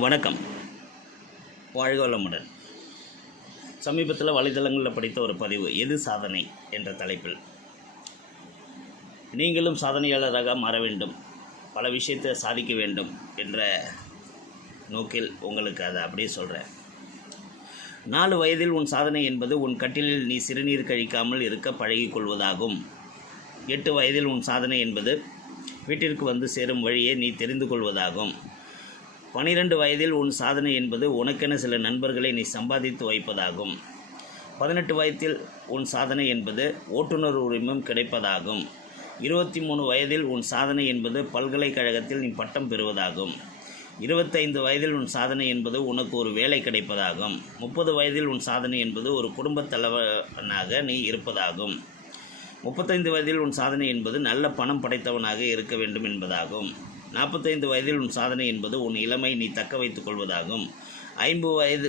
வணக்கம். வாழ்க வளமுடன். சமீபத்தில் வலைதளங்களில் படித்த ஒரு பதிவு எது சாதனை? என்ற தலைப்பில். நீங்களும் சாதனையாளராக மாற வேண்டும். பல விஷயத்தை சாதிக்க வேண்டும் என்ற நோக்கில் உங்களுக்கு அதை அப்படியே சொல்கிறேன் நாலு வயதில் உன் சாதனை என்பது உன் கட்டிலில் நீ சிறுநீர் கழிக்காமல் இருக்க பழகிக்கொள்வதாகும் எட்டு வயதில் உன் சாதனை என்பது வீட்டிற்கு வந்து சேரும் வழியை நீ தெரிந்து கொள்வதாகும். பனிரெண்டு வயதில் உன் சாதனை என்பது உனக்கென சில நண்பர்களை நீ சம்பாதித்து வைப்பதாகும். பதினெட்டு வயதில் உன் சாதனை என்பது ஓட்டுநர் உரிமம் கிடைப்பதாகும். இருபத்தி மூணு வயதில் உன் சாதனை என்பது பல்கலைக்கழகத்தில் நீ பட்டம் பெறுவதாகும். இருபத்தைந்து வயதில் உன் சாதனை என்பது உனக்கு ஒரு வேலை கிடைப்பதாகும். முப்பது வயதில் உன் சாதனை என்பது ஒரு குடும்பத் தலைவனாக நீ இருப்பதாகும். முப்பத்தைந்து வயதில் உன் சாதனை என்பது நல்ல பணம் படைத்தவனாக இருக்க வேண்டும் என்பதாகும். நாற்பத்தைந்து வயதில் உன் சாதனை என்பது உன் இளமை நீ தக்க வைத்துக் கொள்வதாகும். ஐம்பது வயது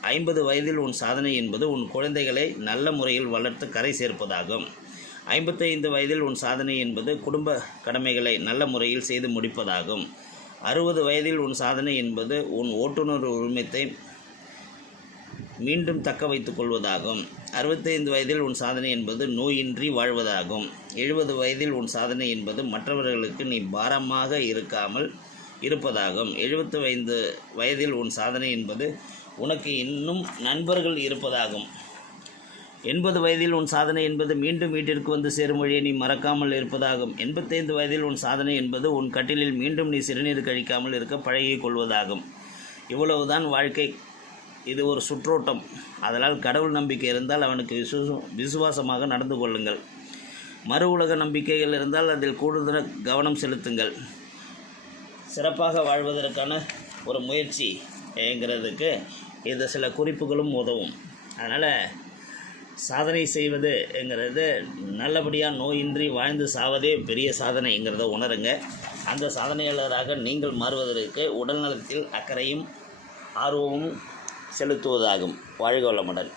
ஐம்பது வயதில் உன் சாதனை என்பது உன் குழந்தைகளை நல்ல முறையில் வளர்த்து கரை சேர்ப்பதாகும். ஐம்பத்தைந்து வயதில் உன் சாதனை என்பது குடும்ப கடமைகளை நல்ல முறையில் செய்து முடிப்பதாகும். அறுபது வயதில் உன் சாதனை என்பது உன் ஓட்டுநர் உரிமத்தை மீண்டும் தக்க வைத்துக் கொள்வதாகும். அறுபத்தைந்து வயதில் உன் சாதனை என்பது நோயின்றி வாழ்வதாகும். எழுபது வயதில் உன் சாதனை என்பது மற்றவர்களுக்கு நீ பாரமாக இருக்காமல் இருப்பதாகும். எழுபத்து ஐந்து வயதில் உன் சாதனை என்பது உனக்கு இன்னும் நண்பர்கள் இருப்பதாகும். எண்பது வயதில் உன் சாதனை என்பது மீண்டும் வீட்டிற்கு வந்து சேரும் வழியை நீ மறக்காமல் இருப்பதாகும். எண்பத்தைந்து வயதில் உன் சாதனை என்பது உன் கட்டிலில் மீண்டும் நீ சிறுநீர் கழிக்காமல் இருக்க பழகி கொள்வதாகும். இவ்வளவுதான் வாழ்க்கை. இது ஒரு சுற்றோட்டம். அதனால் கடவுள் நம்பிக்கை இருந்தால் அவனுக்கு விசு விசுவாசமாக நடந்து கொள்ளுங்கள். மறு உலக நம்பிக்கைகள் இருந்தால் அதில் கூடுதல் கவனம் செலுத்துங்கள். சிறப்பாக வாழ்வதற்கான ஒரு முயற்சிங்கிறதுக்கு இது சில குறிப்புகளும் உதவும். அதனால் சாதனை செய்வதுங்கிறது நல்லபடியாக நோயின்றி வாழ்ந்து சாவதே பெரிய சாதனைங்கிறத உணருங்க. அந்த சாதனையாளராக நீங்கள் மாறுவதற்கு உடல்நலத்தில் அக்கறையும் ஆர்வமும் செலுத்துவதாகும். வாழ்க வளமுடன்.